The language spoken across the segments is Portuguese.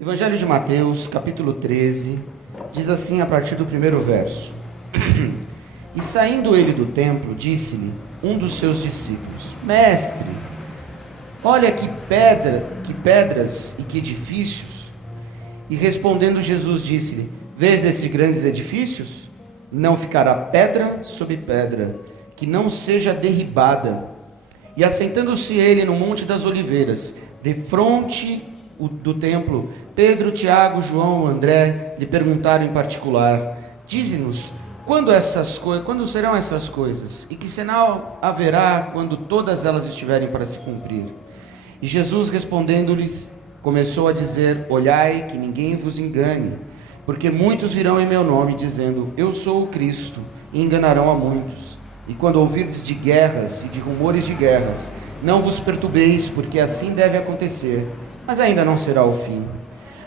Evangelho de Mateus, capítulo 13, diz assim a partir do primeiro verso. E saindo ele do templo, disse-lhe um dos seus discípulos: Mestre, olha que pedras e que edifícios. E respondendo Jesus disse-lhe: Vês esses grandes edifícios? Não ficará pedra sobre pedra, que não seja derribada. E assentando-se ele no Monte das Oliveiras, defronte do templo, Pedro, Tiago, João, André lhe perguntaram em particular: Dize-nos, quando serão essas coisas? E que sinal haverá quando todas elas estiverem para se cumprir? E Jesus respondendo-lhes, começou a dizer: Olhai que ninguém vos engane, porque muitos virão em meu nome, dizendo: Eu sou o Cristo, e enganarão a muitos. E quando ouvirdes de guerras e de rumores de guerras, não vos perturbeis, porque assim deve acontecer, mas ainda não será o fim.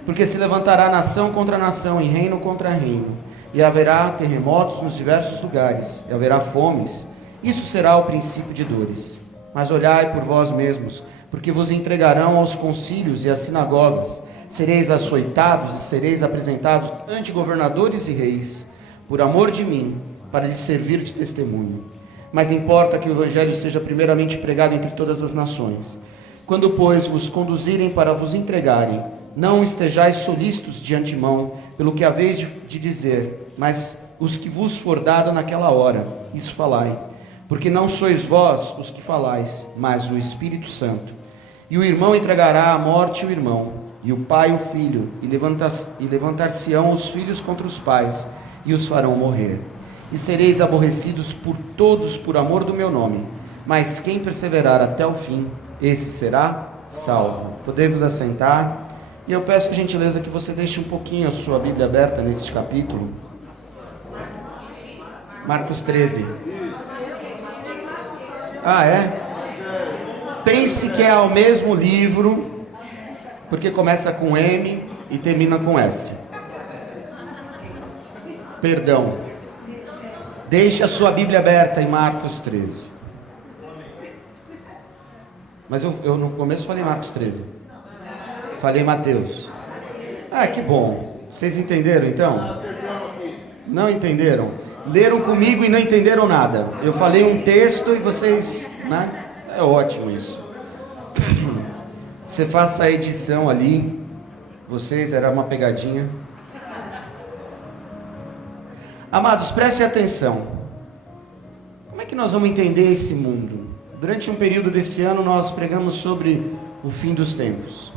Porque se levantará nação contra nação e reino contra reino, e haverá terremotos nos diversos lugares, e haverá fomes. Isso será o princípio de dores. Mas olhai por vós mesmos, porque vos entregarão aos concílios e às sinagogas, sereis açoitados e sereis apresentados ante governadores e reis, por amor de mim, para lhes servir de testemunho. Mas importa que o evangelho seja primeiramente pregado entre todas as nações. Quando, pois, vos conduzirem para vos entregarem, não estejais solícitos de antemão pelo que haveis de dizer, mas os que vos for dado naquela hora, isso falai. Porque não sois vós os que falais, mas o Espírito Santo. E o irmão entregará à morte o irmão, e o pai o filho, e levantar-se-ão os filhos contra os pais, e os farão morrer. E sereis aborrecidos por todos por amor do meu nome, mas quem perseverar até o fim, esse será salvo. Podemos assentar, e eu peço a gentileza que você deixe um pouquinho a sua Bíblia aberta neste capítulo. Marcos 13. Ah, é? Pense que é o mesmo livro, porque começa com M e termina com S. Perdão. Deixe a sua Bíblia aberta em Marcos 13. Mas eu no começo falei Marcos 13. Falei Mateus. Ah, que bom. Vocês entenderam então? Não entenderam? Leram comigo e não entenderam nada. Eu falei um texto e vocês, né? É ótimo isso. Você faça a edição ali. Vocês, era uma pegadinha. Amados, prestem atenção. Como é que nós vamos entender esse mundo? Durante um período desse ano nós pregamos sobre o fim dos tempos.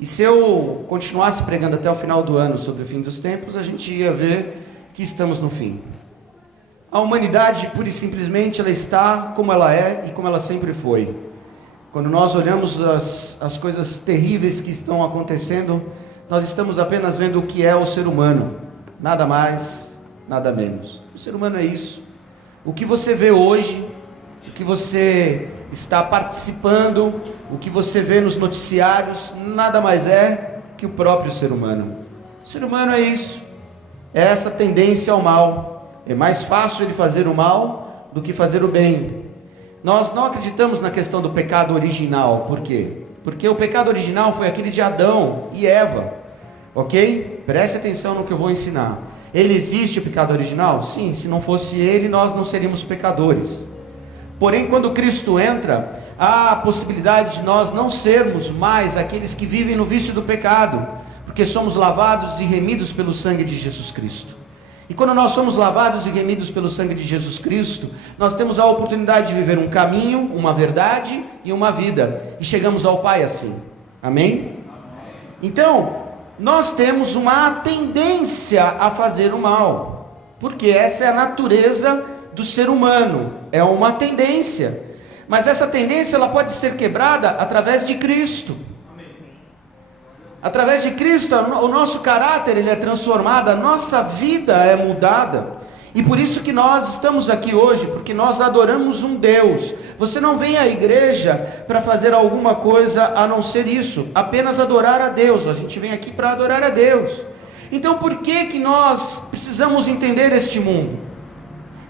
E se eu continuasse pregando até o final do ano sobre o fim dos tempos, a gente ia ver que estamos no fim. A humanidade, pura e simplesmente, ela está como ela é e como ela sempre foi. Quando nós olhamos as coisas terríveis que estão acontecendo, nós estamos apenas vendo o que é o ser humano. Nada mais, nada menos. O ser humano é isso. O que você vê hoje, o que você está participando, o que você vê nos noticiários, nada mais é que o próprio ser humano. O ser humano é isso. É essa tendência ao mal. É mais fácil ele fazer o mal do que fazer o bem. Nós não acreditamos na questão do pecado original. Por quê? Porque o pecado original foi aquele de Adão e Eva. Ok? Preste atenção no que eu vou ensinar. Ele existe, o pecado original? Sim, se não fosse ele, nós não seríamos pecadores. Porém, quando Cristo entra, há a possibilidade de nós não sermos mais aqueles que vivem no vício do pecado, porque somos lavados e remidos pelo sangue de Jesus Cristo. E quando nós somos lavados e remidos pelo sangue de Jesus Cristo, nós temos a oportunidade de viver um caminho, uma verdade e uma vida, e chegamos ao Pai assim. Amém? Então, nós temos uma tendência a fazer o mal, porque essa é a natureza do ser humano, é uma tendência, mas essa tendência ela pode ser quebrada através de Cristo. Através de Cristo, o nosso caráter ele é transformado, a nossa vida é mudada, e por isso que nós estamos aqui hoje, porque nós adoramos um Deus. Você não vem à igreja para fazer alguma coisa a não ser isso, apenas adorar a Deus. A gente vem aqui para adorar a Deus. Então por que nós precisamos entender este mundo?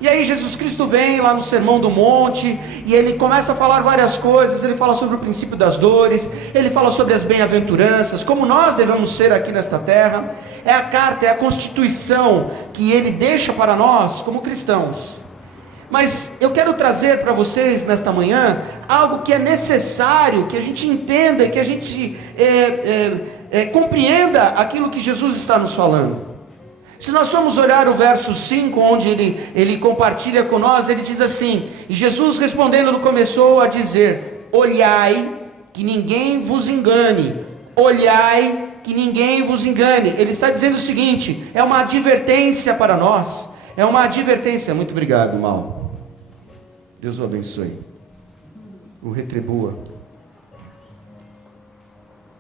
E aí Jesus Cristo vem lá no Sermão do Monte, e ele começa a falar várias coisas. Ele fala sobre o princípio das dores, ele fala sobre as bem-aventuranças, como nós devemos ser aqui nesta terra. É a carta, é a constituição que ele deixa para nós como cristãos. Mas eu quero trazer para vocês nesta manhã algo que é necessário que a gente entenda, que a gente compreenda aquilo que Jesus está nos falando. Se nós formos olhar o verso 5, onde ele compartilha com nós, ele diz assim: e Jesus respondendo começou a dizer: olhai que ninguém vos engane, olhai que ninguém vos engane. Ele está dizendo o seguinte, é uma advertência para nós, é uma advertência. Muito obrigado, Mal, Deus o abençoe, o retribua,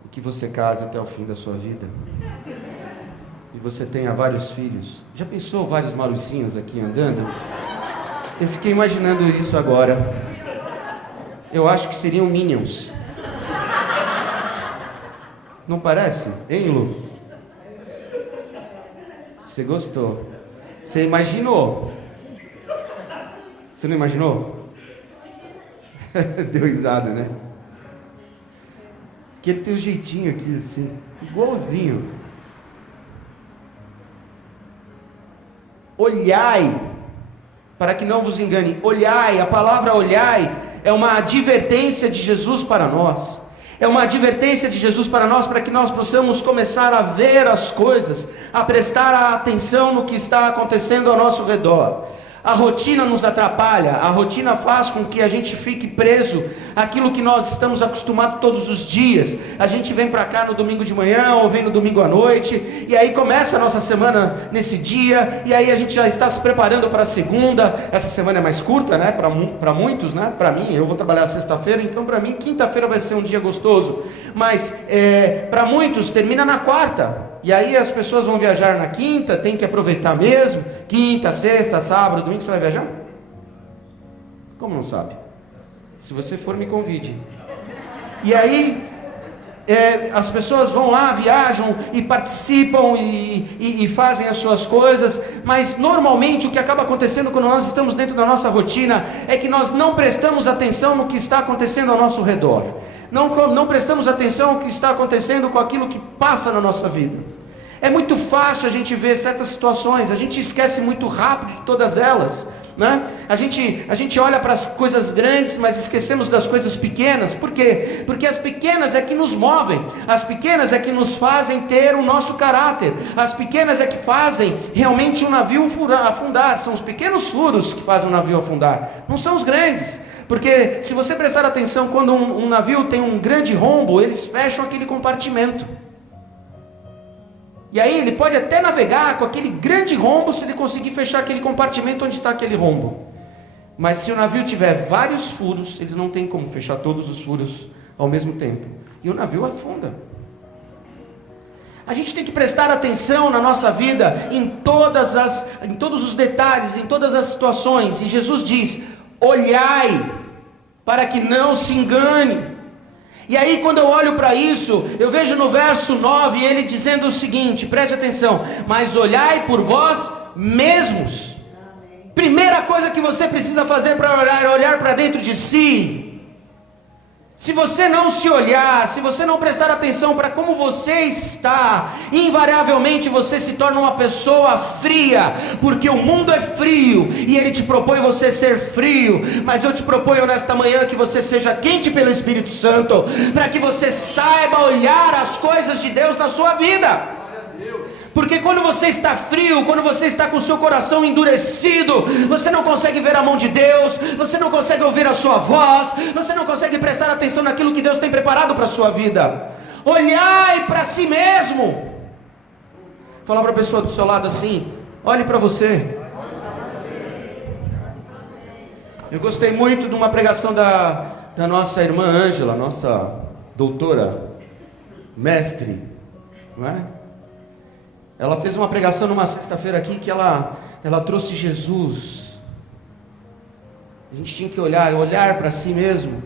e que você case até o fim da sua vida, e você tenha vários filhos. Já pensou vários malucinhos aqui andando? Eu fiquei imaginando isso agora. Eu acho que seriam Minions. Não parece? Hein, Lu? Você gostou? Você imaginou? Você não imaginou? Deu risada, né? Porque ele tem um jeitinho aqui assim, igualzinho. Olhai, para que não vos engane. Olhai, a palavra olhai é uma advertência de Jesus para nós. É uma advertência de Jesus para nós, para que nós possamos começar a ver as coisas, a prestar atenção no que está acontecendo ao nosso redor. A rotina nos atrapalha, a rotina faz com que a gente fique preso àquilo que nós estamos acostumados todos os dias. A gente vem para cá no domingo de manhã, ou vem no domingo à noite, e aí começa a nossa semana nesse dia, e aí a gente já está se preparando para a segunda. Essa semana é mais curta, né? Para muitos, né? Para mim, eu vou trabalhar sexta-feira, então para mim quinta-feira vai ser um dia gostoso, mas para muitos termina na quarta. E aí as pessoas vão viajar na quinta, tem que aproveitar mesmo. Quinta, sexta, sábado, domingo, você vai viajar? Como não sabe? Se você for, me convide. E aí as pessoas vão lá, viajam e participam e fazem as suas coisas, mas normalmente o que acaba acontecendo quando nós estamos dentro da nossa rotina é que nós não prestamos atenção no que está acontecendo ao nosso redor. Não prestamos atenção ao que está acontecendo com aquilo que passa na nossa vida. É muito fácil a gente ver certas situações, a gente esquece muito rápido de todas elas, né? A gente olha para as coisas grandes, mas esquecemos das coisas pequenas. Por quê? Porque as pequenas é que nos movem, as pequenas é que nos fazem ter o nosso caráter, as pequenas é que fazem realmente o navio afundar. São os pequenos furos que fazem o navio afundar, não são os grandes. Porque se você prestar atenção, quando um navio tem um grande rombo, eles fecham aquele compartimento. E aí ele pode até navegar com aquele grande rombo, se ele conseguir fechar aquele compartimento onde está aquele rombo. Mas se o navio tiver vários furos, eles não têm como fechar todos os furos ao mesmo tempo. E o navio afunda. A gente tem que prestar atenção na nossa vida, em todos os detalhes, em todas as situações. E Jesus diz: olhai, para que não se engane. E aí quando eu olho para isso, eu vejo no verso 9 ele dizendo o seguinte, preste atenção: mas olhai por vós mesmos. Primeira coisa que você precisa fazer para olhar é olhar para dentro de si. Se você não se olhar, se você não prestar atenção para como você está, invariavelmente você se torna uma pessoa fria, porque o mundo é frio, e ele te propõe você ser frio, mas eu te proponho nesta manhã que você seja quente pelo Espírito Santo, para que você saiba olhar as coisas de Deus na sua vida. Porque quando você está frio, quando você está com o seu coração endurecido, você não consegue ver a mão de Deus, você não consegue ouvir a sua voz, você não consegue prestar atenção naquilo que Deus tem preparado para a sua vida. Olhai para si mesmo. Fala para a pessoa do seu lado assim: olhe para você. Eu gostei muito de uma pregação da nossa irmã Ângela, nossa doutora, mestre, não é? Ela fez uma pregação numa sexta-feira aqui que ela trouxe Jesus. A gente tinha que olhar para si mesmo.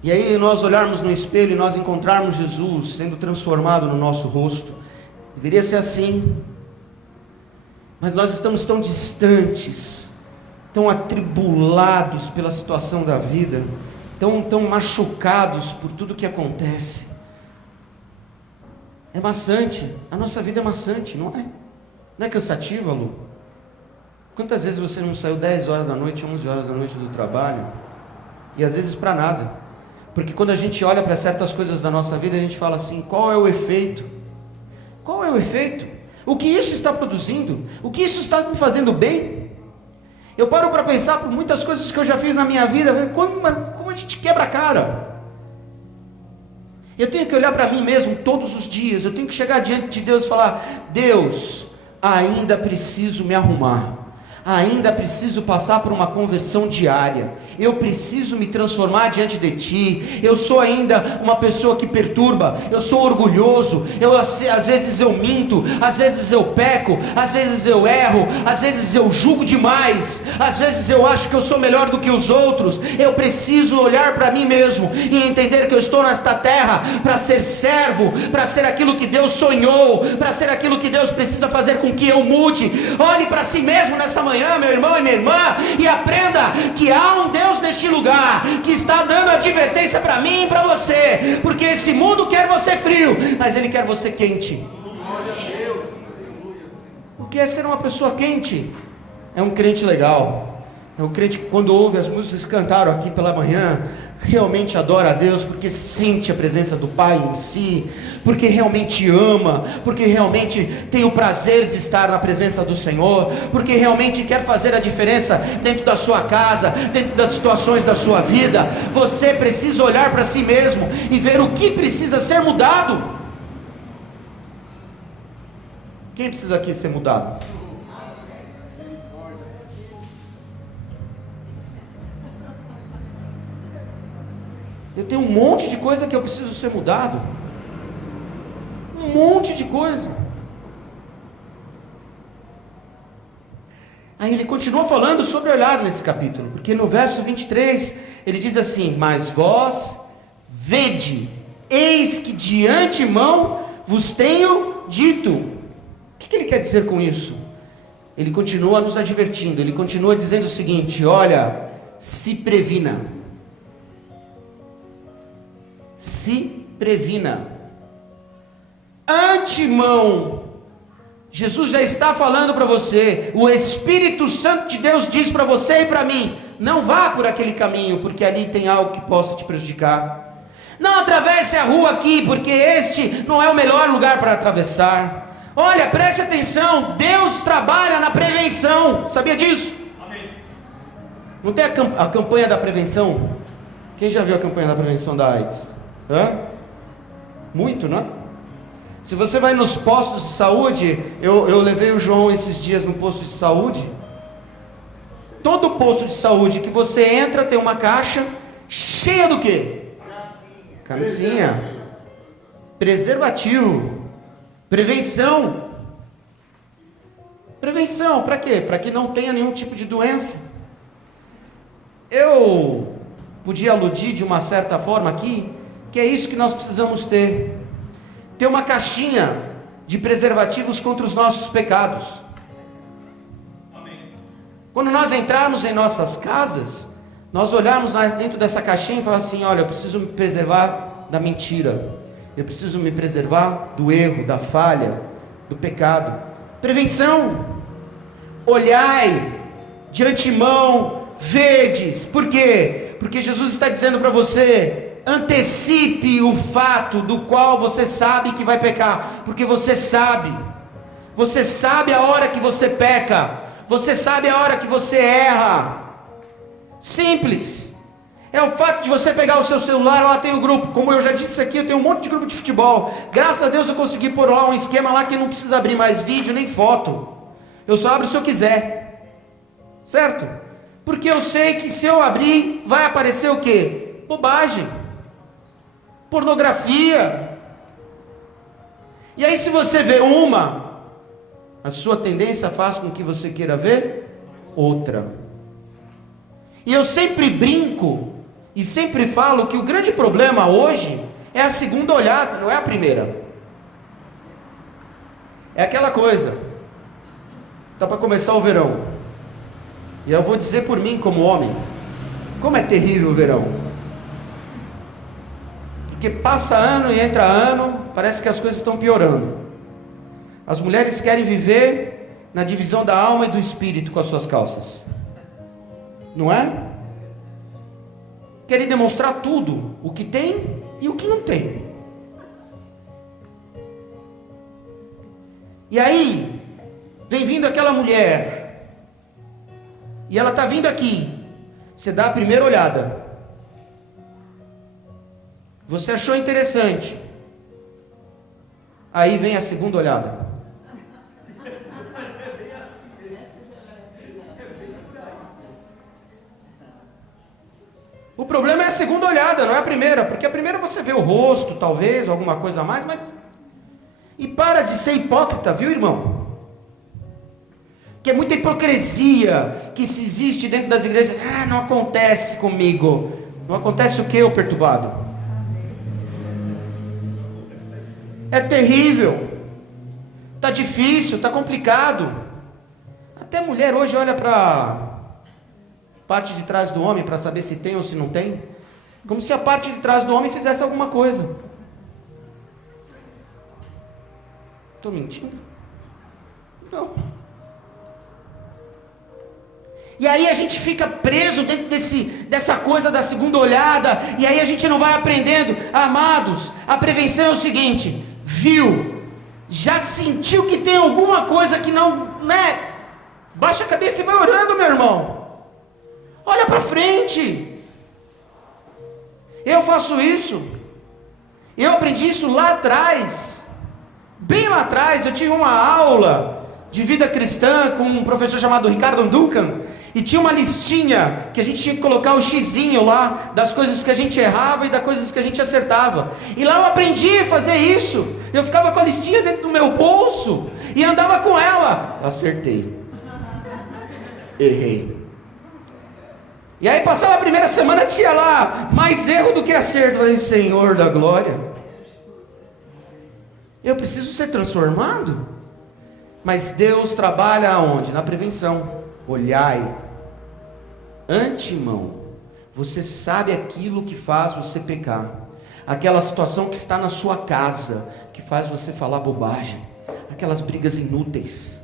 E aí nós olharmos no espelho e nós encontrarmos Jesus sendo transformado no nosso rosto. Deveria ser assim. Mas nós estamos tão distantes tão atribulados pela situação da vida, tão machucados por tudo que acontece. É maçante, a nossa vida é maçante, não é? Não é cansativa, Lu? Quantas vezes você não saiu 10 horas da noite, 11 horas da noite do trabalho? E às vezes para nada. Porque quando a gente olha para certas coisas da nossa vida, a gente fala assim, qual é o efeito? Qual é o efeito? O que isso está produzindo? O que isso está me fazendo bem? Eu paro para pensar por muitas coisas que eu já fiz na minha vida, como a gente quebra a cara. Eu tenho que olhar para mim mesmo todos os dias, eu tenho que chegar diante de Deus e falar, Deus, ainda preciso me arrumar. Ainda preciso passar por uma conversão diária, eu preciso me transformar diante de Ti, eu sou ainda uma pessoa que perturba, eu sou orgulhoso, às vezes eu minto, às vezes eu peco, às vezes eu erro, às vezes eu julgo demais, às vezes eu acho que eu sou melhor do que os outros. Eu preciso olhar para mim mesmo e entender que eu estou nesta terra para ser servo, para ser aquilo que Deus sonhou, para ser aquilo que Deus precisa fazer com que eu mude. Olhe para si mesmo nessa manhã, meu irmão e minha irmã, e aprenda que há um Deus neste lugar, que está dando advertência para mim e para você, porque esse mundo quer você frio, mas ele quer você quente. O que é ser uma pessoa quente? É um crente legal, é um crente que quando ouve as músicas que cantaram aqui pela manhã, realmente adora a Deus, porque sente a presença do Pai em si, porque realmente ama, porque realmente tem o prazer de estar na presença do Senhor, porque realmente quer fazer a diferença dentro da sua casa, dentro das situações da sua vida. Você precisa olhar para si mesmo e ver o que precisa ser mudado. Quem precisa aqui ser mudado? Eu tenho um monte de coisa que eu preciso ser mudado. Um monte de coisa. Aí ele continua falando sobre olhar nesse capítulo, porque no verso 23 ele diz assim: mas vós vede, eis que de antemão vos tenho dito. O que ele quer dizer com isso? Ele continua nos advertindo, ele continua dizendo o seguinte: olha, se previna. Se previna. Antemão, Jesus já está falando para você, o Espírito Santo de Deus diz para você e para mim: não vá por aquele caminho, porque ali tem algo que possa te prejudicar. Não atravesse a rua aqui, porque este não é o melhor lugar para atravessar. Olha, preste atenção, Deus trabalha na prevenção, sabia disso? Amém. Não tem a campanha da prevenção? Quem já viu a campanha da prevenção da AIDS? Muito, não é? Se você vai nos postos de saúde, eu levei o João esses dias no posto de saúde. Todo posto de saúde que você entra tem uma caixa cheia do quê? Camisinha, preservativo, prevenção. Prevenção, para quê? Para que não tenha nenhum tipo de doença. Eu podia aludir de uma certa forma aqui, que é isso que nós precisamos ter uma caixinha de preservativos contra os nossos pecados. Amém. Quando nós entrarmos em nossas casas, nós olharmos lá dentro dessa caixinha e falar assim: olha, eu preciso me preservar da mentira, eu preciso me preservar do erro, da falha, do pecado. Prevenção. Olhai de antemão, vedes. Por quê? Porque Jesus está dizendo para você: antecipe o fato do qual você sabe que vai pecar, porque você sabe a hora que você peca, você sabe a hora que você erra. Simples. É o fato de você pegar o seu celular, lá tem o grupo, como eu já disse aqui, eu tenho um monte de grupo de futebol, graças a Deus eu consegui pôr lá um esquema lá que não precisa abrir mais vídeo nem foto, eu só abro se eu quiser, certo? Porque eu sei que se eu abrir, vai aparecer o quê? Bobagem, pornografia. E aí se você vê uma, a sua tendência faz com que você queira ver outra. E eu sempre brinco e sempre falo que o grande problema hoje é a segunda olhada, não é a primeira. É aquela coisa, tá para começar o verão, E eu vou dizer por mim como homem, como é terrível o verão. Porque passa ano e entra ano, parece que as coisas estão piorando. As mulheres querem viver na divisão da alma e do espírito com as suas calças. Não é? Querem demonstrar tudo, o que tem e o que não tem. E aí, vem vindo aquela mulher, e ela está vindo aqui, você dá a primeira olhada, você achou interessante, aí vem a segunda olhada. O problema é a segunda olhada, não é a primeira, porque a primeira você vê o rosto, talvez, alguma coisa a mais, mas... E para de ser hipócrita, viu, irmão? Que é muita hipocrisia que se existe dentro das igrejas. Ah, não acontece comigo. Não acontece o que, ô perturbado? É terrível. Tá difícil, tá complicado. Até mulher hoje olha para parte de trás do homem para saber se tem ou se não tem, como se a parte de trás do homem fizesse alguma coisa. Estou mentindo? Não. E aí a gente fica preso dentro dessa coisa da segunda olhada, e aí a gente não vai aprendendo. Amados, a prevenção é o seguinte: viu, já sentiu que tem alguma coisa que não, né? Baixa a cabeça e vai orando, meu irmão. Olha para frente. Eu faço isso. Eu aprendi isso lá atrás. Bem lá atrás, eu tive uma aula de vida cristã com um professor chamado Ricardo Duncan, e tinha uma listinha que a gente tinha que colocar o xizinho lá das coisas que a gente errava e das coisas que a gente acertava. E lá eu aprendi a fazer isso. Eu ficava com a listinha dentro do meu bolso e andava com ela. Acertei. Errei. E aí passava a primeira semana, tinha lá mais erro do que acerto. Eu falei: Senhor da glória, eu preciso ser transformado. Mas Deus trabalha aonde? Na prevenção. Olhai, antemão, você sabe aquilo que faz você pecar, aquela situação que está na sua casa, que faz você falar bobagem, aquelas brigas inúteis,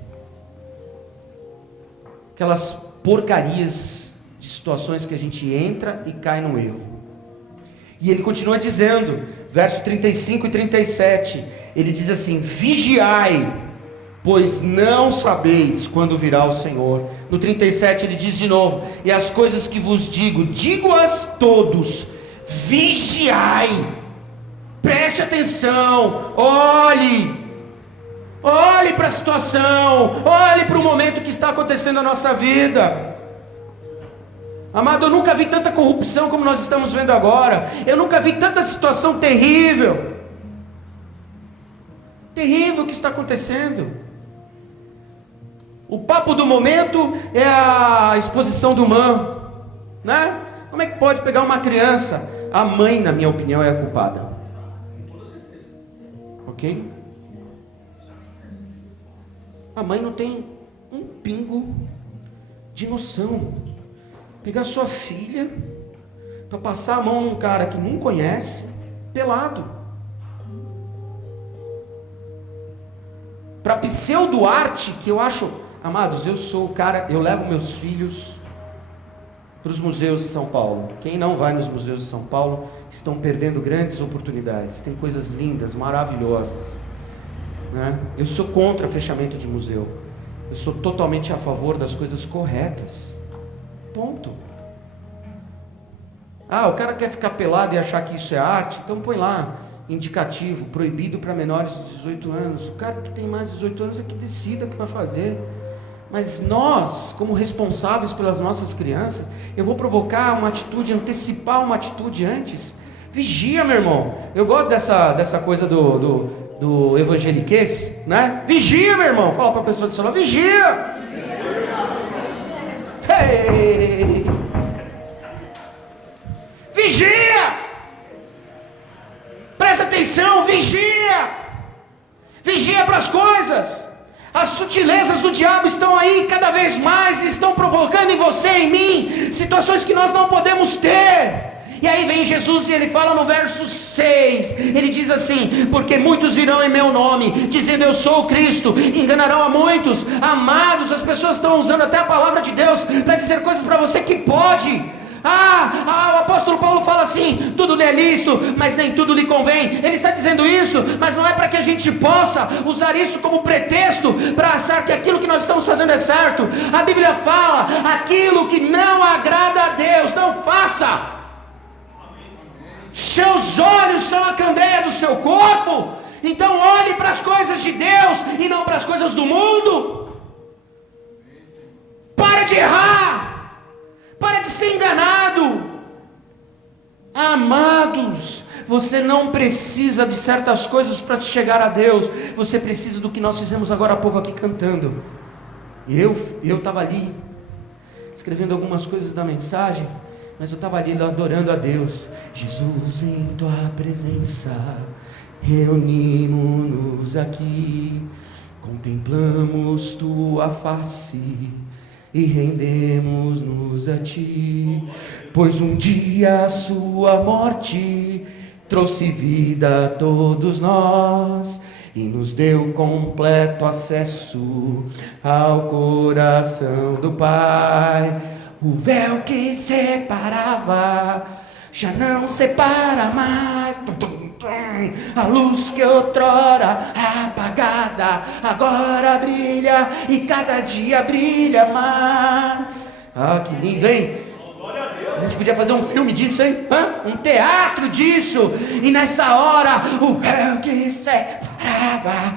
aquelas porcarias de situações que a gente entra e cai no erro. E ele continua dizendo, verso 35 e 37, ele diz assim: vigiai, pois não sabeis quando virá o Senhor. No 37 ele diz de novo: e as coisas que vos digo, digo-as todos, vigiai, preste atenção, olhe para a situação, olhe para o momento que está acontecendo na nossa vida. Amado, eu nunca vi tanta corrupção como nós estamos vendo agora. Eu nunca vi tanta situação terrível. Terrível o que está acontecendo. O papo do momento é a exposição do MAM, né? Como é que pode pegar uma criança? A mãe, na minha opinião, é a culpada. Ok? A mãe não tem um pingo de noção. Pegar sua filha para passar a mão num cara que não conhece, pelado. Para pseudo-arte, que eu acho... Amados, eu sou o cara, eu levo meus filhos para os museus de São Paulo. Quem não vai nos museus de São Paulo estão perdendo grandes oportunidades. Tem coisas lindas, maravilhosas, né? Eu sou contra fechamento de museu. Eu sou totalmente a favor das coisas corretas. Ponto. Ah, o cara quer ficar pelado e achar que isso é arte? Então põe lá, indicativo, proibido para menores de 18 anos. O cara que tem mais de 18 anos é que decida o que vai fazer. Mas nós, como responsáveis pelas nossas crianças, eu vou provocar uma atitude, antecipar uma atitude antes. Vigia, meu irmão. Eu gosto dessa coisa do evangeliquez, né? Vigia, meu irmão. Fala para a pessoa do seu lado: vigia. Hey! Vigia! Presta atenção, vigia! Vigia para as coisas. As sutilezas do diabo estão aí cada vez mais, estão provocando em você e em mim situações que nós não podemos ter. E aí vem Jesus e ele fala no verso 6, ele diz assim: porque muitos virão em meu nome, dizendo eu sou o Cristo, enganarão a muitos. Amados, as pessoas estão usando até a palavra de Deus para dizer coisas para você que pode. O apóstolo Paulo fala assim: tudo lhe é lícito, mas nem tudo lhe convém. Ele está dizendo isso, mas não é para que a gente possa usar isso como pretexto para achar que aquilo que nós estamos fazendo é certo. A Bíblia fala: aquilo que não agrada a Deus, não faça. Seus olhos são a candeia do seu corpo, então olhe para as coisas de Deus e não para as coisas do mundo. Para de errar, para de ser enganado. Amados, você não precisa de certas coisas para chegar a Deus. Você precisa do que nós fizemos agora há pouco aqui cantando. Eu estava ali escrevendo algumas coisas da mensagem, mas eu estava ali adorando a Deus. Jesus, em tua presença reunimos-nos aqui, contemplamos tua face e rendemos-nos a ti, pois um dia a sua morte trouxe vida a todos nós e nos deu completo acesso ao coração do Pai. O véu que separava já não separa mais. A luz que outrora apagada agora brilha e cada dia brilha mais. Que lindo, hein? A gente podia fazer um filme disso, hein? Um teatro disso. E nessa hora o véu que separava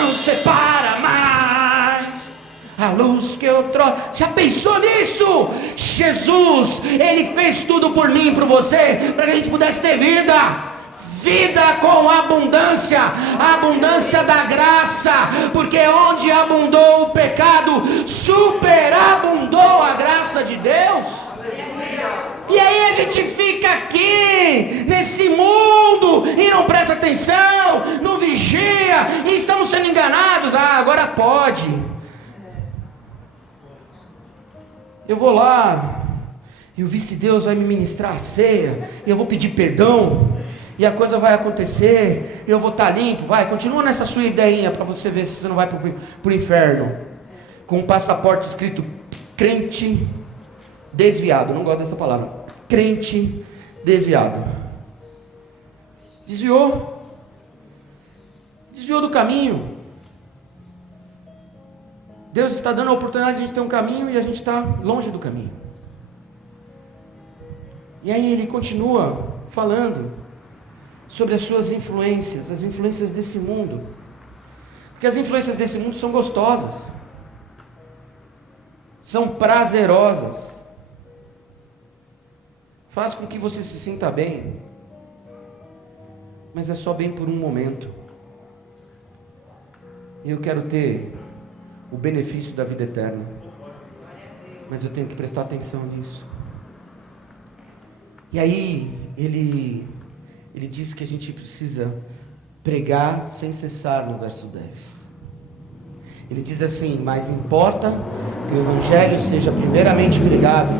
não separa mais. A luz que outrora. Já pensou nisso? Jesus, Ele fez tudo por mim e por você, para que a gente pudesse ter vida. Vida com abundância, a abundância da graça, porque onde abundou o pecado, superabundou a graça de Deus. E aí a gente fica aqui, nesse mundo, e não presta atenção, não vigia, e estamos sendo enganados. Agora pode. Eu vou lá, e o vice-deus vai me ministrar a ceia, e eu vou pedir perdão, e a coisa vai acontecer, eu vou estar limpo. Continua nessa sua ideinha, para você ver se você não vai para o inferno, com um passaporte escrito crente desviado. Não gosto dessa palavra, crente desviado. Desviou do caminho. Deus está dando a oportunidade de a gente ter um caminho e a gente está longe do caminho. E aí ele continua falando sobre as suas influências, as influências desse mundo. Porque as influências desse mundo são gostosas, são prazerosas, faz com que você se sinta bem, mas é só bem por um momento. E eu quero ter o benefício da vida eterna, mas eu tenho que prestar atenção nisso. E aí ele diz que a gente precisa pregar sem cessar no verso 10. Ele diz assim: mas importa que o evangelho seja primeiramente pregado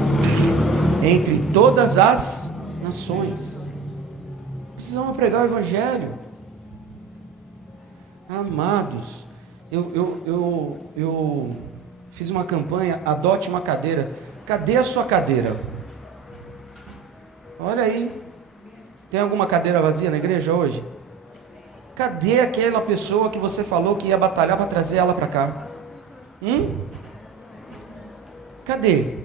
entre todas as nações. Precisamos pregar o evangelho. Amados, eu fiz uma campanha, adote uma cadeira. Cadê a sua cadeira? Olha aí, tem alguma cadeira vazia na igreja hoje? Cadê aquela pessoa que você falou que ia batalhar para trazer ela para cá? Cadê?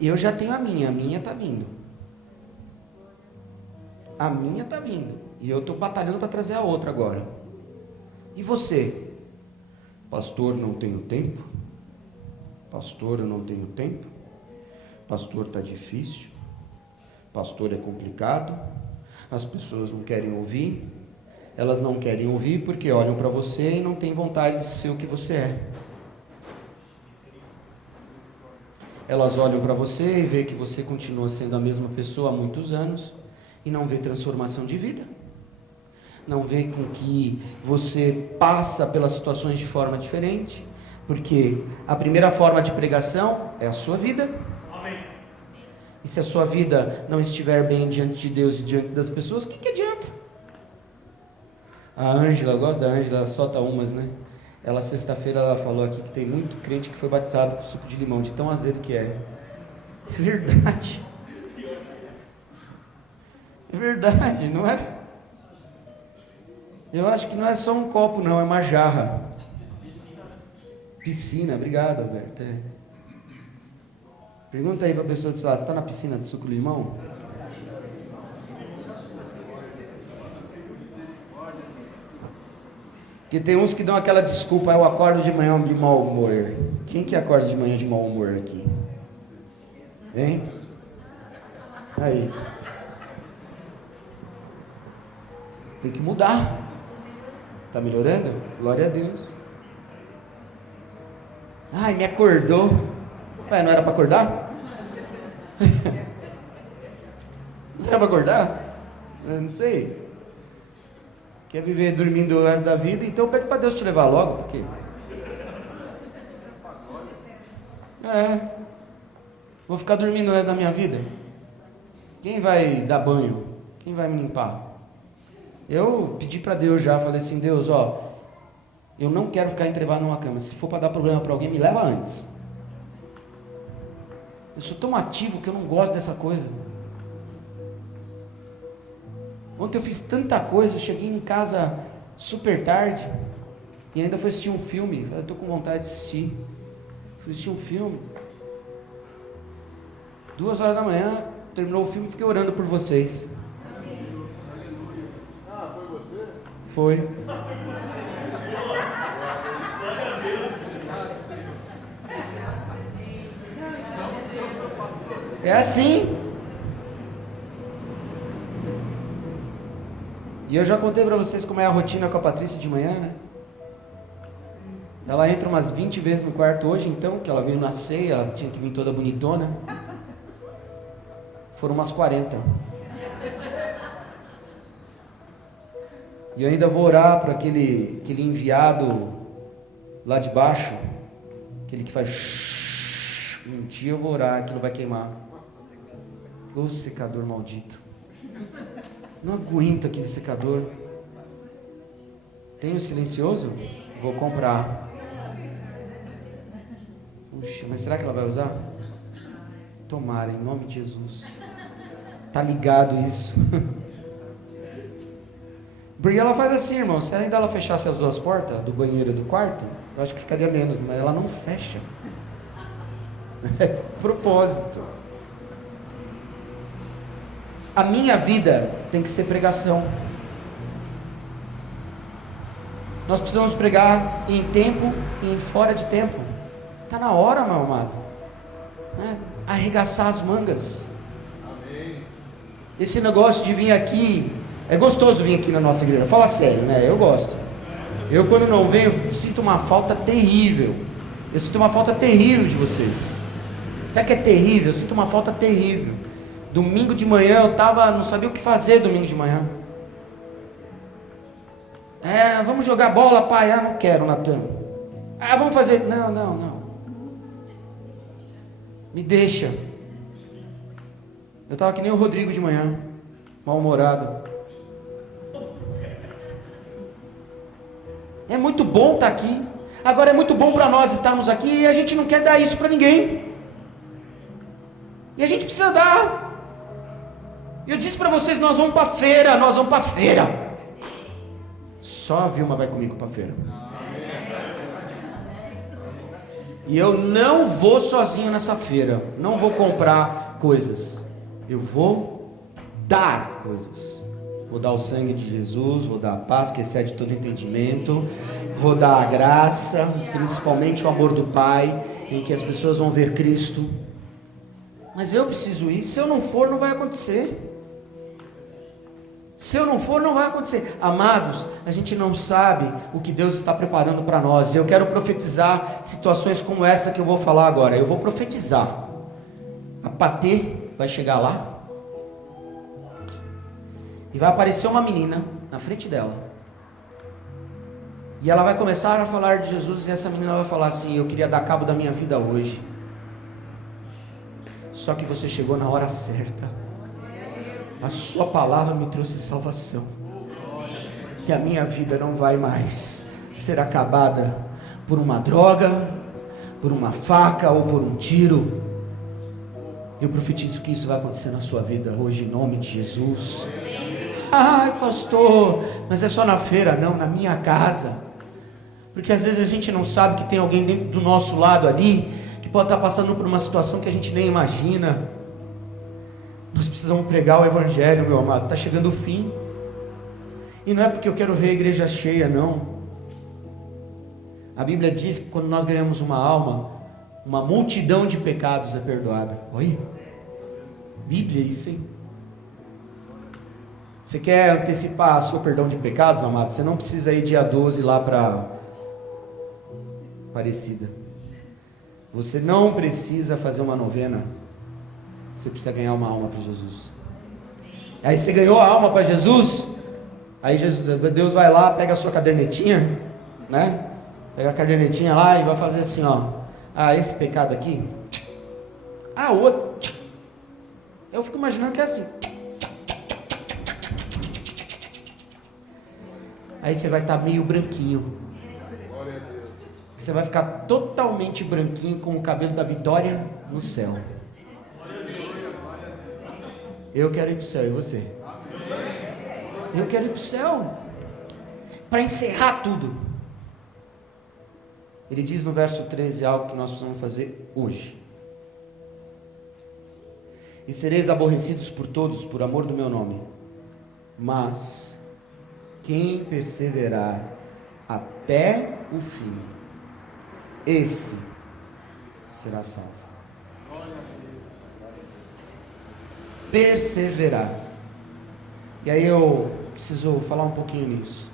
Eu já tenho a minha está vindo. A minha está vindo, e eu estou batalhando para trazer a outra agora. E você? Pastor, não tenho tempo. Pastor, eu não tenho tempo. Pastor, está difícil. Pastor, é complicado. As pessoas não querem ouvir. Elas não querem ouvir porque olham para você e não têm vontade de ser o que você é. Elas olham para você e veem que você continua sendo a mesma pessoa há muitos anos e não vê transformação de vida. não vê com que você passa pelas situações de forma diferente, porque a primeira forma de pregação é a sua vida. Amém. E se a sua vida não estiver bem diante de Deus e diante das pessoas, o que adianta? A Ângela, eu gosto da Ângela, solta umas, né? Ela, sexta-feira, ela falou aqui que tem muito crente que foi batizado com suco de limão, de tão azedo que é. É verdade. É verdade, não é? Eu acho que não é só um copo, não, é uma jarra. Piscina, obrigado, Alberto. É. Pergunta aí para a pessoa, você está na piscina de suco de limão? Porque tem uns que dão aquela desculpa, eu acordo de manhã de mau humor. Quem que acorda de manhã de mau humor aqui? Hein? Aí. Tem que mudar. Tá melhorando? Glória a Deus. Ai, me acordou. Ué, não era para acordar? Não era para acordar? Eu não sei. Quer viver dormindo o resto da vida? Então pede para Deus te levar logo, porque... Vou ficar dormindo o resto da minha vida? Quem vai dar banho? Quem vai me limpar? Eu pedi para Deus já, falei assim, Deus, ó, eu não quero ficar entrevado numa cama. Se for para dar problema para alguém, me leva antes. Eu sou tão ativo que eu não gosto dessa coisa. Ontem eu fiz tanta coisa, eu cheguei em casa super tarde e ainda fui assistir um filme. Eu estou com vontade de assistir. Fui assistir um filme. 2h da manhã, terminou o filme, fiquei orando por vocês. Ah, foi você? Foi. É assim. E eu já contei para vocês como é a rotina com a Patrícia de manhã, né? Ela entra umas 20 vezes no quarto hoje, então, que ela veio na ceia, ela tinha que vir toda bonitona. Foram umas 40. E eu ainda vou orar para aquele enviado lá de baixo, aquele que faz... Um dia eu vou orar, aquilo vai queimar. Ô secador maldito. Não aguento aquele secador. Tem o silencioso? Vou comprar. Puxa, mas será que ela vai usar? Tomara, em nome de Jesus. Tá ligado isso? Porque ela faz assim, irmão. Se ainda ela fechasse as duas portas, do banheiro e do quarto, eu acho que ficaria menos, mas ela não fecha. É propósito. A minha vida tem que ser pregação. Nós precisamos pregar em tempo e em fora de tempo. Está na hora, meu amado, né? Arregaçar as mangas. Amém. Esse negócio de vir aqui, é gostoso vir aqui na nossa igreja. Fala sério, né? Eu gosto. Eu quando não venho, sinto uma falta terrível. Eu sinto uma falta terrível de vocês. Sabe o que é terrível? Eu sinto uma falta terrível. Domingo de manhã eu não sabia o que fazer domingo de manhã. Vamos jogar bola, pai. Não quero, Natan. Vamos fazer. Não. Me deixa. Eu estava que nem o Rodrigo de manhã, mal-humorado. É muito bom estar aqui. Agora é muito bom para nós estarmos aqui e a gente não quer dar isso para ninguém. E a gente precisa dar. Eu disse para vocês, nós vamos para a feira. Só a Vilma vai comigo para a feira. E eu não vou sozinho nessa feira. Não vou comprar coisas. Eu vou dar coisas. Vou dar o sangue de Jesus, vou dar a paz que excede todo entendimento, vou dar a graça, principalmente o amor do Pai, em que as pessoas vão ver Cristo. Mas eu preciso ir. Se eu não for, não vai acontecer. Se eu não for, não vai acontecer. Amados, a gente não sabe o que Deus está preparando para nós. Eu quero profetizar situações como esta que eu vou falar agora. Eu vou profetizar. A Patê vai chegar lá e vai aparecer uma menina na frente dela. E ela vai começar a falar de Jesus, e essa menina vai falar assim: eu queria dar cabo da minha vida hoje. Só que você chegou na hora certa. A sua palavra me trouxe salvação. E a minha vida não vai mais ser acabada por uma droga, por uma faca ou por um tiro. Eu profetizo que isso vai acontecer na sua vida hoje, em nome de Jesus. Ai, pastor, mas é só na feira? Não, na minha casa. Porque às vezes a gente não sabe que tem alguém dentro do nosso lado ali, que pode estar passando por uma situação que a gente nem imagina. Nós precisamos pregar o evangelho, meu amado. Está chegando o fim. E não é porque eu quero ver a igreja cheia, não. A Bíblia diz que quando nós ganhamos uma alma, uma multidão de pecados é perdoada. Oi? Bíblia, isso, hein? Você quer antecipar o seu perdão de pecados, amado? Você não precisa ir dia 12 lá para Aparecida. Você não precisa fazer uma novena. Você precisa ganhar uma alma para Jesus. Aí você ganhou a alma para Jesus, aí Deus vai lá, pega a sua cadernetinha, né? Pega a cadernetinha lá e vai fazer assim, ó. Ah, esse pecado aqui. Ah, o outro. Eu fico imaginando que é assim. Aí você vai estar meio branquinho. Você vai ficar totalmente branquinho, com o cabelo da Vitória no céu. Eu quero ir para o céu, e você? Eu quero ir para o céu. Para encerrar tudo, ele diz no verso 13 algo que nós precisamos fazer hoje. E sereis aborrecidos por todos, por amor do meu nome. Mas quem perseverar até o fim, esse será salvo. Perseverar. E aí eu preciso falar um pouquinho nisso.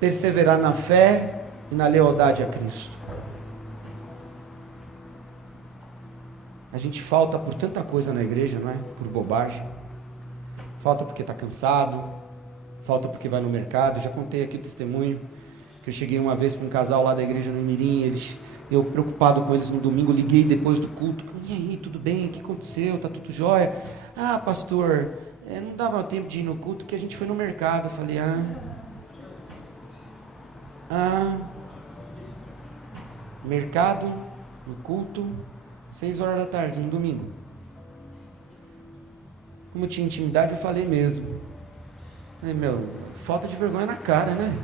Perseverar na fé e na lealdade a Cristo. A gente falta por tanta coisa na igreja, não é? Por bobagem. Falta porque está cansado. Falta porque vai no mercado. Já contei aqui o testemunho que eu cheguei uma vez para um casal lá da igreja no Imirim, eu preocupado com eles no domingo, liguei depois do culto. E aí, tudo bem? O que aconteceu? Está tudo jóia? Ah, pastor, não dava tempo de ir no culto, que a gente foi no mercado. Eu falei, mercado, no culto, 6 horas da tarde, no domingo. Como eu tinha intimidade, eu falei mesmo. Falei, falta de vergonha na cara, né?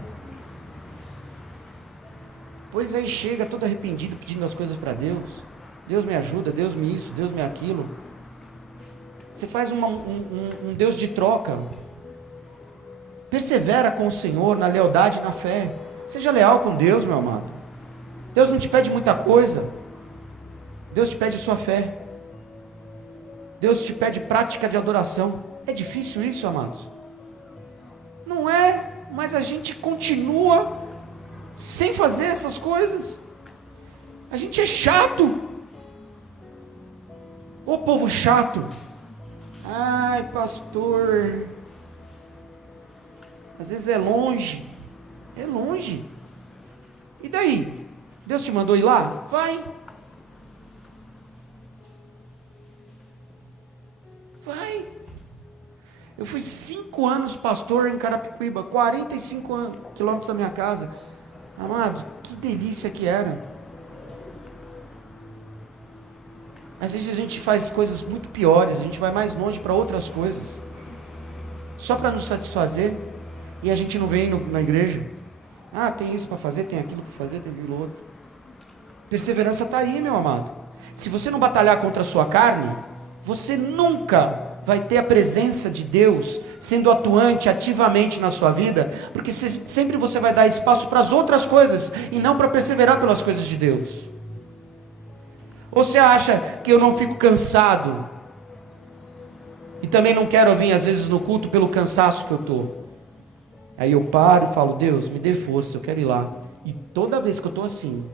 Pois aí chega todo arrependido, pedindo as coisas para Deus. Deus me ajuda, Deus me isso, Deus me aquilo. Você faz um Deus de troca. Persevera com o Senhor na lealdade e na fé. Seja leal com Deus, meu amado. Deus não te pede muita coisa. Deus te pede sua fé. Deus te pede prática de adoração. É difícil isso, amados? Não é, mas a gente continua sem fazer essas coisas. A gente é chato. Ô povo chato. Ai, pastor, às vezes é longe. É longe. E daí? Deus te mandou ir lá? Vai. Vai. Eu fui 5 anos pastor em Carapicuíba, 45 quilômetros da minha casa. Amado, que delícia que era. Às vezes a gente faz coisas muito piores, a gente vai mais longe para outras coisas, só para nos satisfazer, e a gente não vem na igreja. Ah, tem isso para fazer, tem aquilo para fazer, tem aquilo outro. Perseverança está aí, meu amado. Se você não batalhar contra a sua carne, você nunca vai ter a presença de Deus sendo atuante ativamente na sua vida, porque sempre você vai dar espaço para as outras coisas, e não para perseverar pelas coisas de Deus. Ou você acha que eu não fico cansado, e também não quero vir às vezes no culto pelo cansaço que eu estou? Aí eu paro e falo, Deus, me dê força, eu quero ir lá. E toda vez que eu estou assim,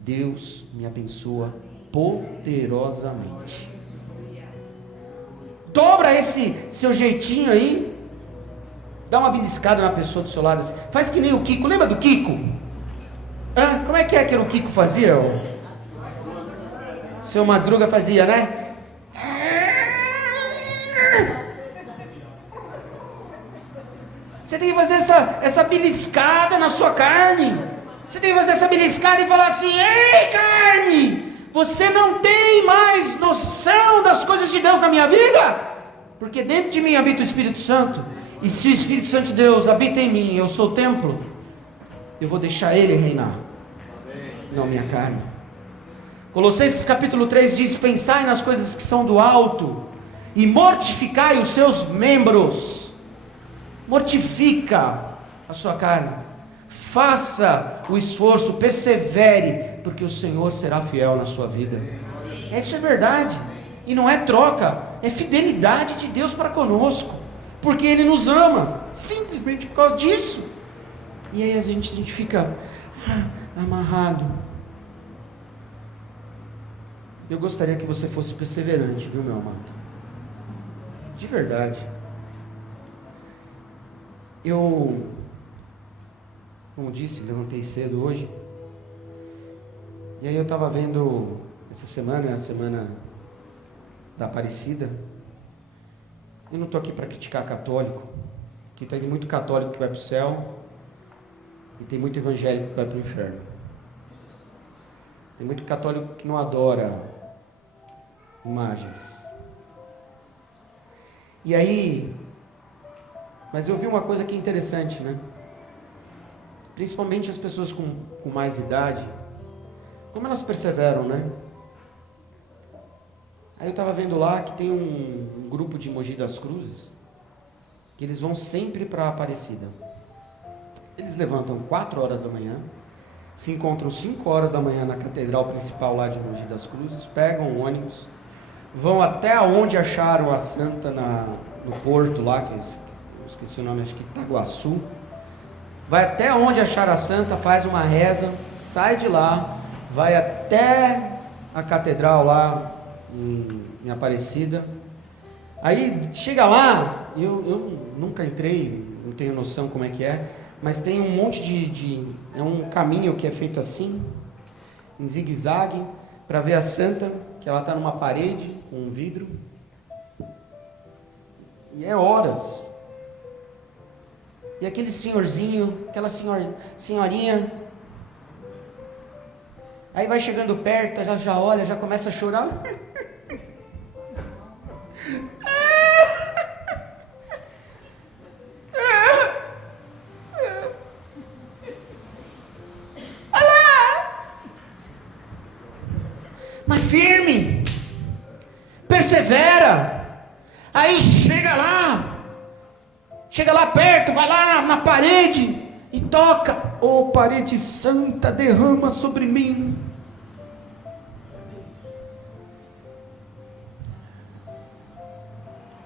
Deus me abençoa poderosamente. Dobra esse seu jeitinho aí, Dá uma beliscada na pessoa do seu lado assim. Faz que nem o Kiko. Lembra do Kiko? Como é que era o Kiko fazia? Seu Madruga fazia, né? Você tem que fazer essa beliscada na sua carne. Você tem que fazer essa beliscada e falar assim: ei, carne, você não tem mais noção das coisas de Deus na minha vida? Porque dentro de mim habita o Espírito Santo. E se o Espírito Santo de Deus habita em mim, eu sou o templo, eu vou deixar Ele reinar, não minha carne. Colossenses capítulo 3 diz: pensai nas coisas que são do alto, e mortificai os seus membros. Mortifica a sua carne, faça o esforço, persevere, porque o Senhor será fiel na sua vida. Isso é verdade, e não é troca, é fidelidade de Deus para conosco, porque Ele nos ama, simplesmente por causa disso. E aí a gente fica amarrado. Eu gostaria que você fosse perseverante, viu, meu amado? De verdade. Eu, como disse, levantei cedo hoje. E aí eu estava vendo, essa semana é a semana da Aparecida. Eu não estou aqui para criticar católico, que tem muito católico que vai para o céu e tem muito evangélico que vai para o inferno. Tem muito católico que não adora imagens. E aí, mas eu vi uma coisa que é interessante, né? Principalmente as pessoas com mais idade, como elas perseveram, né? Aí eu estava vendo lá que tem um grupo de Mogi das Cruzes, que eles vão sempre para a Aparecida. Eles levantam 4 horas da manhã, se encontram 5 horas da manhã na catedral principal lá de Mogi das Cruzes, pegam um ônibus, vão até onde acharam a santa no porto lá, que eu esqueci o nome, acho que Itaguaçu. Vai até onde acharam a santa, faz uma reza, sai de lá, vai até a catedral lá em Aparecida. Aí chega lá, eu nunca entrei, não tenho noção como é que é, mas tem um monte é um caminho que é feito assim, em zigue-zague, para ver a santa, que ela está numa parede com um vidro, e é horas. E aquele senhorzinho, aquela senhorinha, aí vai chegando perto, já olha, já começa a chorar. Mas firme, persevera. Aí chega lá perto, vai lá na parede e toca: ô parede santa, derrama sobre mim.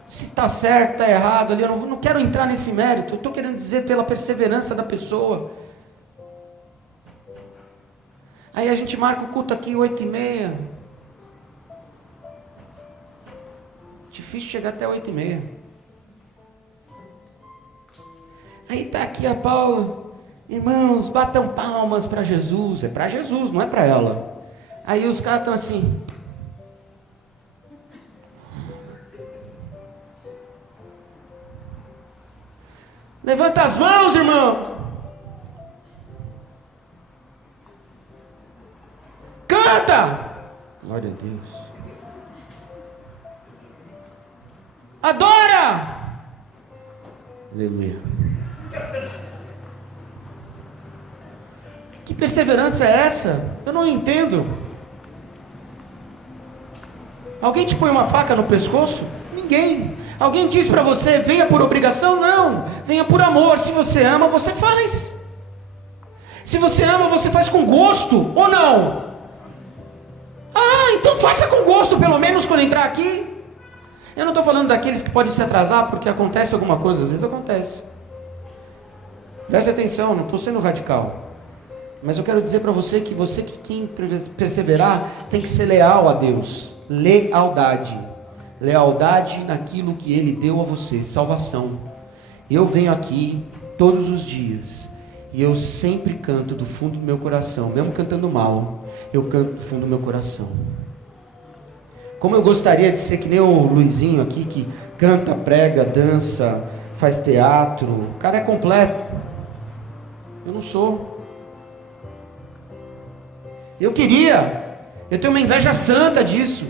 Se está certo, está errado ali, eu não quero entrar nesse mérito, eu estou querendo dizer pela perseverança da pessoa. Aí a gente marca o culto aqui 8h30. Difícil chegar até 8h30. Aí está aqui a Paula: irmãos, batam palmas para Jesus. É para Jesus, não é para ela. Aí os caras estão assim: levanta as mãos, irmãos. Canta. Glória a Deus. Adora. Aleluia. Que perseverança é essa? Eu não entendo. Alguém te põe uma faca no pescoço? Ninguém. Alguém diz para você: venha por obrigação? Não, venha por amor. Se você ama, você faz. Se você ama, você faz com gosto, ou não? Então faça com gosto, pelo menos quando entrar aqui. Eu não estou falando daqueles que podem se atrasar porque acontece alguma coisa, às vezes acontece. Preste atenção, não estou sendo radical. Mas eu quero dizer para você que quem perseverar tem que ser leal a Deus. Lealdade naquilo que Ele deu a você, salvação. Eu venho aqui todos os dias e eu sempre canto do fundo do meu coração, mesmo cantando mal, eu canto do fundo do meu coração. Como eu gostaria de ser que nem o Luizinho aqui, que canta, prega, dança, faz teatro, o cara é completo. Eu não sou. Eu tenho uma inveja santa disso.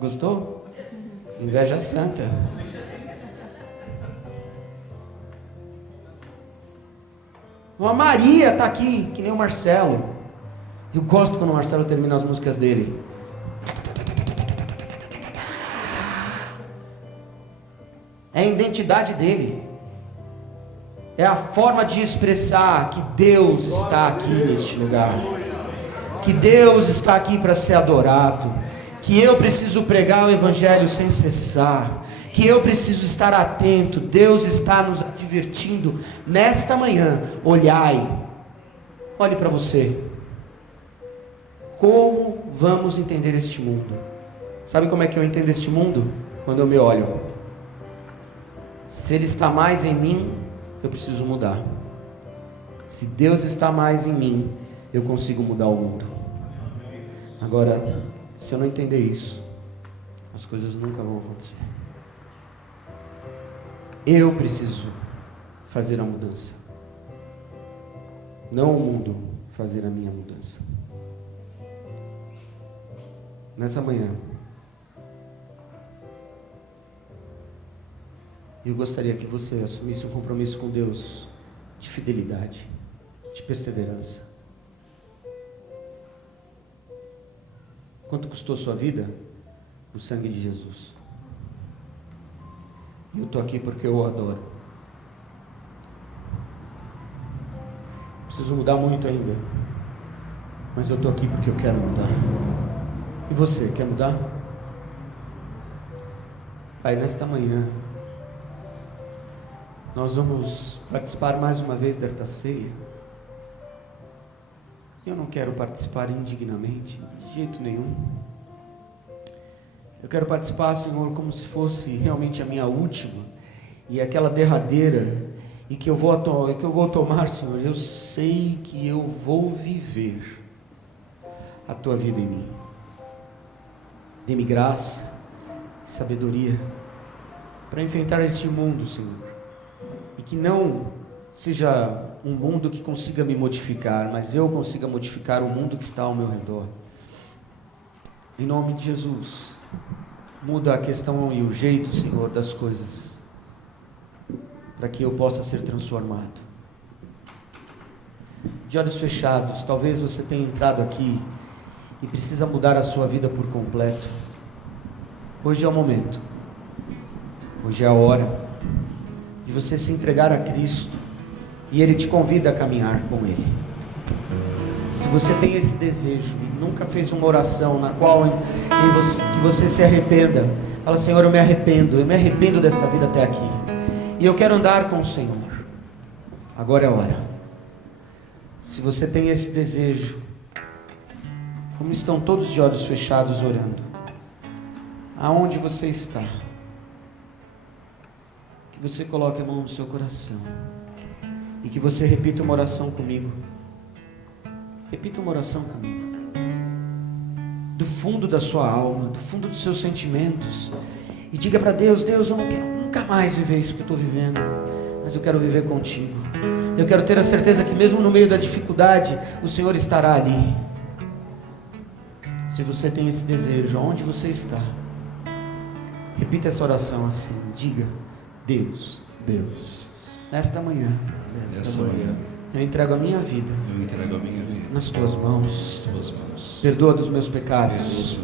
Gostou? Inveja santa. A Maria está aqui, que nem o Marcelo. Eu gosto quando o Marcelo termina as músicas dele. É a identidade dele. É a forma de expressar que Deus está aqui neste lugar. Que Deus está aqui para ser adorado. Que eu preciso pregar o Evangelho sem cessar. Que eu preciso estar atento. Deus está nos advertindo nesta manhã. Olhe para você. Como vamos entender este mundo? Sabe como é que eu entendo este mundo? Quando eu me olho. Se Ele está mais em mim, eu preciso mudar. Se Deus está mais em mim, eu consigo mudar o mundo. Agora, se eu não entender isso, as coisas nunca vão acontecer. Eu preciso fazer a mudança, não o mundo fazer a minha mudança. Nessa manhã, eu gostaria que você assumisse um compromisso com Deus de fidelidade, de perseverança. Quanto custou sua vida? O sangue de Jesus. E eu estou aqui porque eu o adoro. Preciso mudar muito ainda, mas eu estou aqui porque eu quero mudar. E você, quer mudar? Pai, nesta manhã, nós vamos participar mais uma vez desta ceia. Eu não quero participar indignamente, de jeito nenhum. Eu quero participar, Senhor, como se fosse realmente a minha última e aquela derradeira, e que eu vou tomar, Senhor. Eu sei que eu vou viver a Tua vida em mim. Dê-me graça e sabedoria para enfrentar este mundo, Senhor, e que não seja um mundo que consiga me modificar, mas eu consiga modificar o mundo que está ao meu redor. Em nome de Jesus, muda a questão e o jeito, Senhor, das coisas, para que eu possa ser transformado. De olhos fechados, talvez você tenha entrado aqui e precisa mudar a sua vida por completo. Hoje é o momento, hoje é a hora de você se entregar a Cristo, e Ele te convida a caminhar com Ele. Se você tem esse desejo, nunca fez uma oração na qual que você se arrependa, fala: Senhor, eu me arrependo dessa vida até aqui, e eu quero andar com o Senhor. Agora é a hora. Se você tem esse desejo, como estão todos de olhos fechados orando, aonde você está, que você coloque a mão no seu coração e que você repita uma oração comigo. Repita uma oração comigo, do fundo da sua alma, do fundo dos seus sentimentos, e diga para Deus: Deus, eu não quero nunca mais viver isso que eu estou vivendo, mas eu quero viver contigo. Eu quero ter a certeza que mesmo no meio da dificuldade, o Senhor estará ali. Se você tem esse desejo, aonde você está, repita essa oração assim, diga: Deus, nesta manhã, eu entrego a minha vida nas tuas mãos. Perdoa dos meus pecados.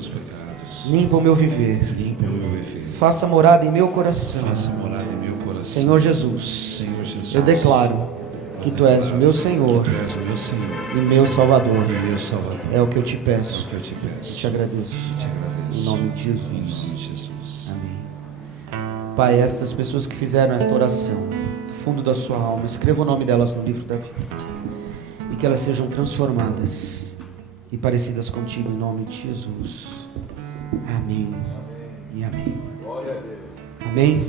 Limpa o meu viver. Faça morada em meu coração. Senhor Jesus, eu declaro que Tu és o meu Senhor e meu Salvador. É o que eu te peço. Te agradeço. Em nome de Jesus. Amém. Pai, estas pessoas que fizeram esta oração do fundo da sua alma, escreva o nome delas no livro da vida, e que elas sejam transformadas e parecidas contigo, em nome de Jesus. Amém e amém. Amém.